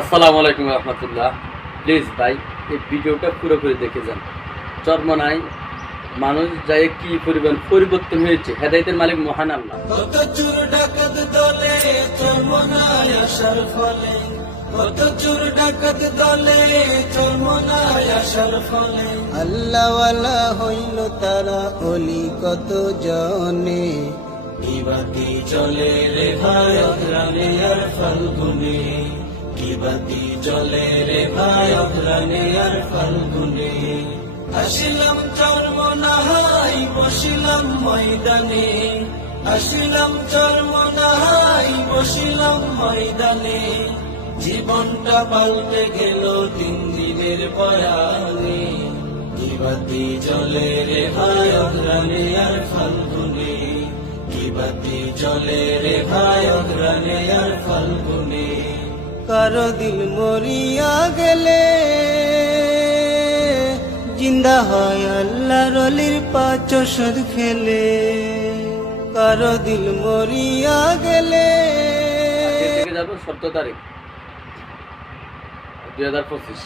আসসালামু আলাইকুম রহমতুল্লাহ। প্লিজ ভাই এই ভিডিওটা পুরোপুরি দেখে যান। চর্মনাই মানুষ যায় কি পরিমাণ পরিবর্তন হয়েছে হেদায়তের মালিক মহান আল্লাহ। চর্মনায় চর্মনায় আল্লাহওয়ালা হইল তারা অলি কত জনে। চলে রে ভাই অগ্রানে ফাল্গুনে কিবাতি চলে রে ভাই অগ্রানে আর ফাল্গুনে। আসিলাম চর্মনাহাই, বসিলাম ময়দানে। আসিলাম চর্মনাহাই, বসিলাম ময়দানে। জীবনটা পাল্টে গেল তিন দিনের পরানে কিবাতি চলে রে ভাই অগ্রানে আর ফাল্গুনে। কিবাতি চলে রে ভাই অগ্রানে আর ফাল্গুনে। কারও দিল মরিয়া গেলে? জিন্দা হয় আল্লাহ রলির পাঁচ ওষুধ খেলে। কারও দিল মরিয়া গেলে? যাব সতেরো তারিখ, দুই হাজার পঁচিশ।